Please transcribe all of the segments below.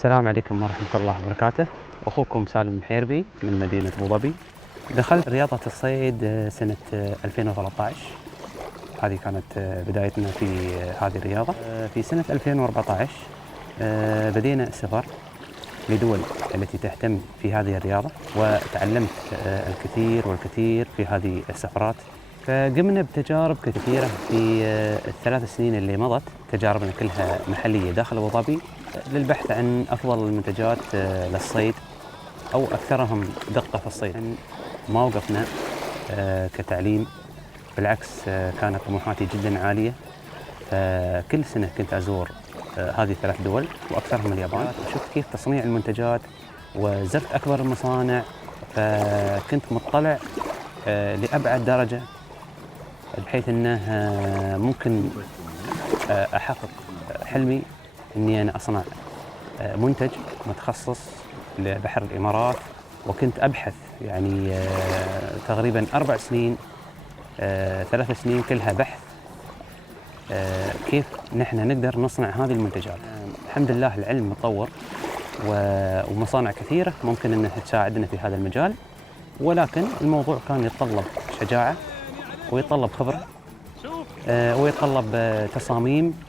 السلام عليكم ورحمة الله وبركاته. أخوكم سالم الحيربي من مدينة أبو ظبي. دخلت رياضة الصيد سنة 2013. هذه كانت بدايتنا في هذه الرياضة. في سنة 2014 بدينا السفر لدول التي تهتم في هذه الرياضة، وتعلمت الكثير والكثير في هذه السفرات. فقمنا بتجارب كثيرة في الثلاث سنين اللي مضت. تجاربنا كلها محلية داخل أبو ظبي للبحث عن أفضل المنتجات للصيد أو أكثرهم دقة في الصيد. ما وقفنا كتعليم، بالعكس كانت طموحاتي جدا عالية. كل سنة كنت أزور هذه الثلاث دول وأكثرهم اليابان، وشفت كيف تصنيع المنتجات وزرت أكبر المصانع. فكنت مطلع لأبعد درجة، بحيث أنه ممكن أحقق حلمي أني أنا أصنع منتج متخصص لبحر الإمارات. وكنت أبحث يعني تقريبا 4 سنين 3 سنين كلها بحث كيف نحن نقدر نصنع هذه المنتجات. الحمد لله العلم متطور ومصانع كثيرة ممكن أنها تساعدنا في هذا المجال، ولكن الموضوع كان يتطلب شجاعة ويتطلب خبرة ويتطلب تصاميم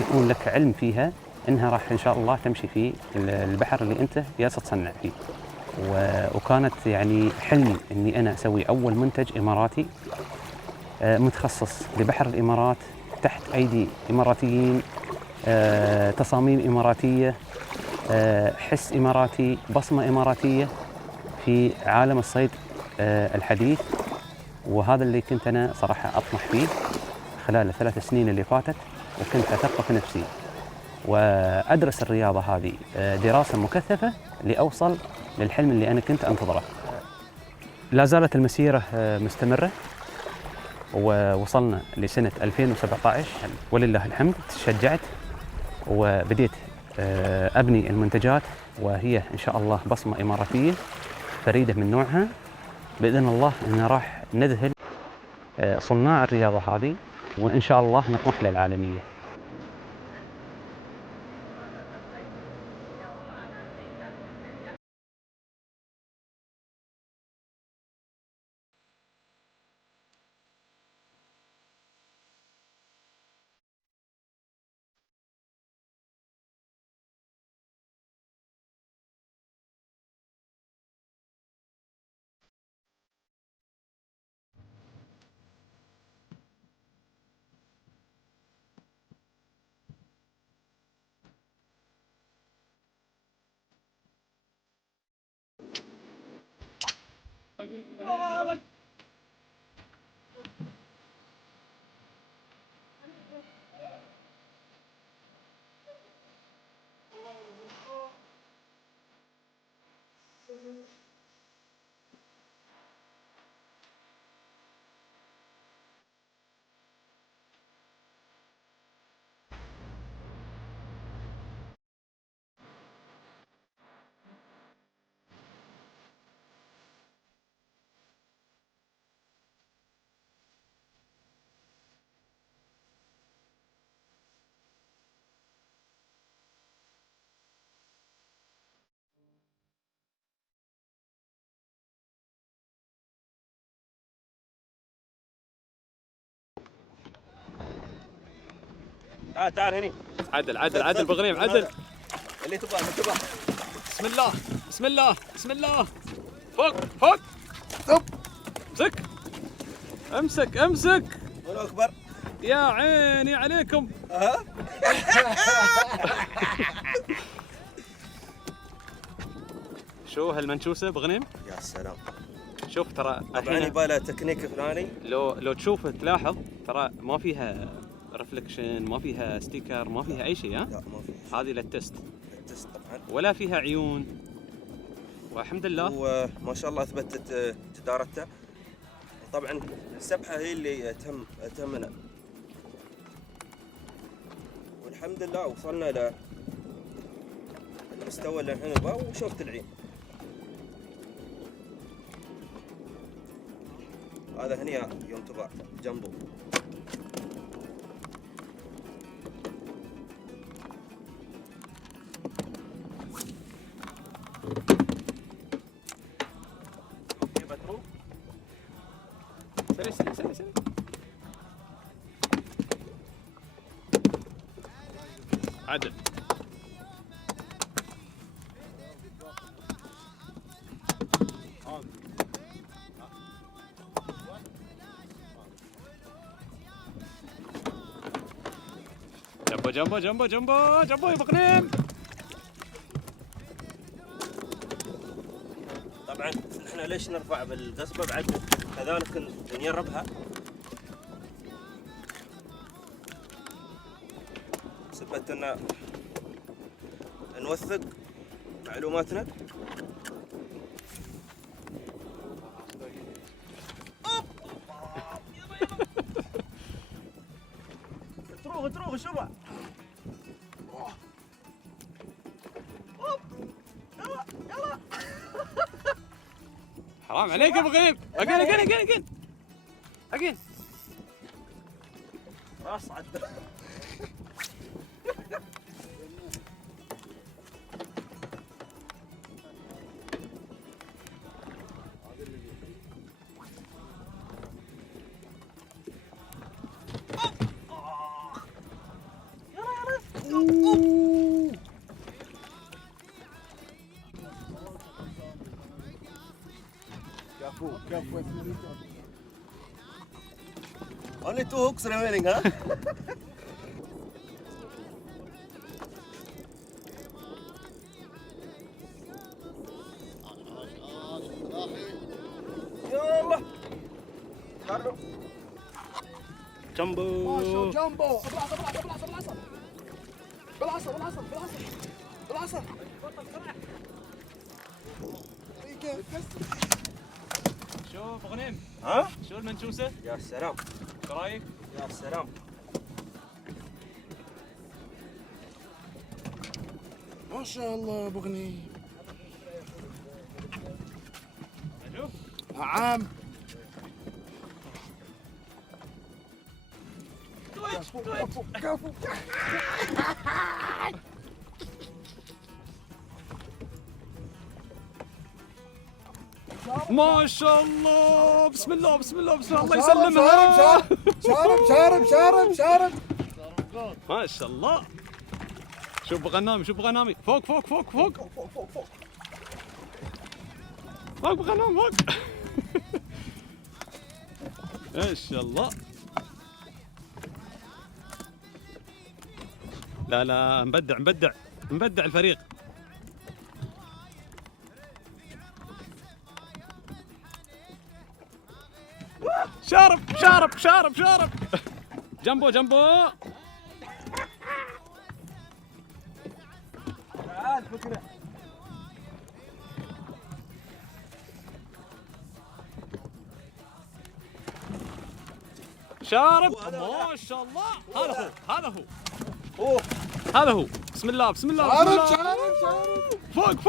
يكون لك علم فيها انها راح ان شاء الله تمشي في البحر اللي انت جالس تصنع فيه. وكانت يعني حلمي اني انا اسوي اول منتج اماراتي متخصص لبحر الامارات، تحت ايدي اماراتيين، تصاميم اماراتيه، حس اماراتي، بصمه اماراتيه في عالم الصيد الحديث. وهذا اللي كنت انا صراحه اطمح فيه خلال ال3 سنين اللي فاتت، وكنت اثقف نفسي وأدرس الرياضة هذه دراسة مكثفة لأوصل للحلم اللي أنا كنت أنتظره. لا زالت المسيرة مستمرة، ووصلنا لسنة 2017 ولله الحمد. تشجعت وبديت أبني المنتجات، وهي إن شاء الله بصمة إماراتية فريدة من نوعها بإذن الله. أن راح نذهل صناع الرياضة هذه، وإن شاء الله نطمح للعالمية. تعال هني. عدل عدل عدل بغنيم عدل. اللي تبغاه تبغاه. بسم الله بسم الله بسم الله. فوق فوق. طب امسك امسك امسك. الله اكبر. يا عيني عليكم. ها شو هالمنشوسه بغنيم؟ يا سلام. شوف ترى طبعا يبغى له تكنيك فلاني. لو تشوف تلاحظ ترى ما فيها ريفلكشن، ما فيها ستيكر، ما فيها اي شيء. ها لا ما في. هذه للتست. التست طبعا. ولا فيها عيون، والحمد لله. وما شاء الله اثبتت جدارته. طبعا السبحه هي اللي تهمنا، والحمد لله وصلنا للمستوى اللي الحين نبغاه. وشوفت العين هذا هني يوم تبع جنبه. عدل. جنبه جنبه جنبه جنبه يا بغنيم. طبعا نحن ليش نرفع بالقصبة بعد كذلك نجربها بسبة ان نوثق معلوماتنا. تروح شبع. حرام عليك يا بغنيم. اجين راس عدل. كفو. Only 2 hooks remaining, huh? يلا خلوا جنبو. جامبو بالعصا. شوف بغنيم، ها؟ شو المنشوسه؟ يا سلام ايش رايك؟ يا سلام. ما شاء الله ابو غنيم. شوف نعم. كفو. ما شاء الله. بسم الله بسم الله بسم الله. الله يسلمها. شارب. ما شاء الله. شوف بغنامي شوف بغنامي. فوق فوق فوق فوق فوق بغنام فوق. ما شاء الله. لا لا مبدع الفريق. شارب جنبو تعال فكرة. شارب. ما شاء الله. هذا هو. بسم الله شارب. فوق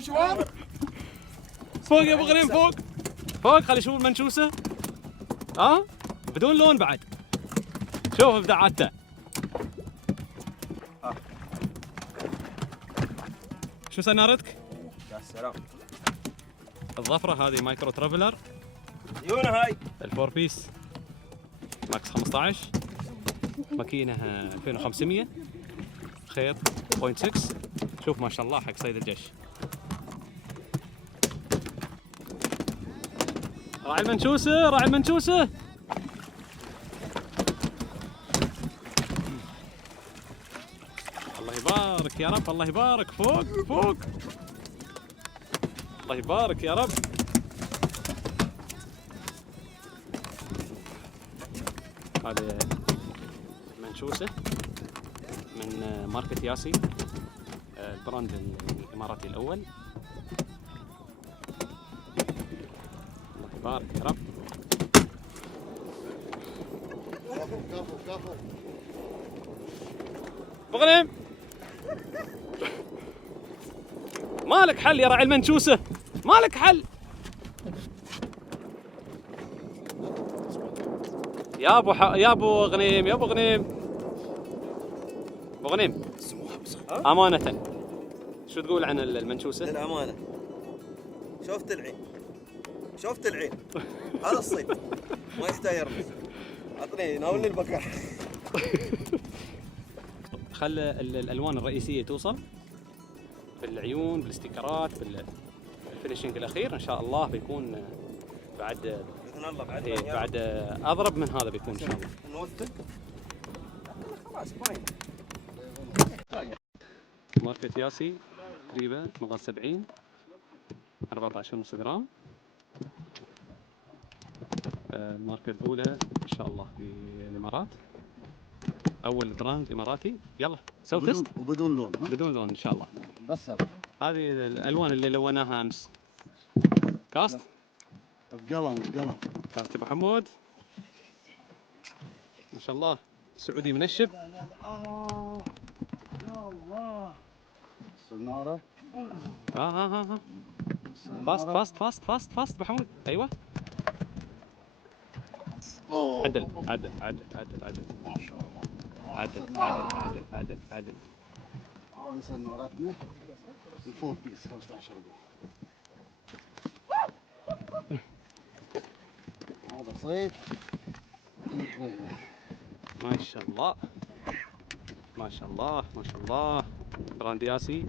شوارب. فوق يا بغريم فوق خلي اشوف المنشوسه. بدون لون بعد. شوف ابداعاته. شو سنارتك؟ يا سلام. الظفره هذه مايكرو ترافلر. عيونه هاي. الفور بيس ماكس 15. ماكينه 2500 خيط 0.6. شوف ما شاء الله حق صيد الجيش. راعي المنشوسه. الله يبارك يا رب. الله يبارك. فوق الله يبارك يا رب. هذه منشوسة من ماركة ياسي، البراند الإماراتي الأول. الله يبارك يا رب. كفو. بغنيم مالك حل يا راعي المنشوسة، مالك حل يا ابو غنيم. أمانة شو تقول عن المنشوسة؟ للأمانة شفت العين هذا الصيد ما يحتاج يرمز. اعطني ناولني البكر. خلى الالوان الرئيسيه توصل بالعيون بالاستيكرات بالفينشنج الاخير ان شاء الله بيكون بعد باذن الله بعد إيه بعد اضرب من هذا بيكون ان شاء الله. نوثق خلاص باين. ماركة ياسي تقريبا مغاز 70 14.5 جرام. الماركة الأولى إن شاء الله في الإمارات، أول براند إماراتي. يلا سوي تست وبدون لون. بدون لون إن شاء الله. بس هذه الألوان اللي لوناها أمس. كاست قلم. كاست أبو حمود ما شاء الله سعودي منشب. يا الله. السنارة. ها فاست أبو حمود. أيوه عدل عدل عدل عدل عدل ما شاء الله. عدل عدل عدل عدل. هذه سنارتنا الفور بيس 15 هذا صيد. ما شاء الله ما شاء الله ما شاء الله. براند ياسي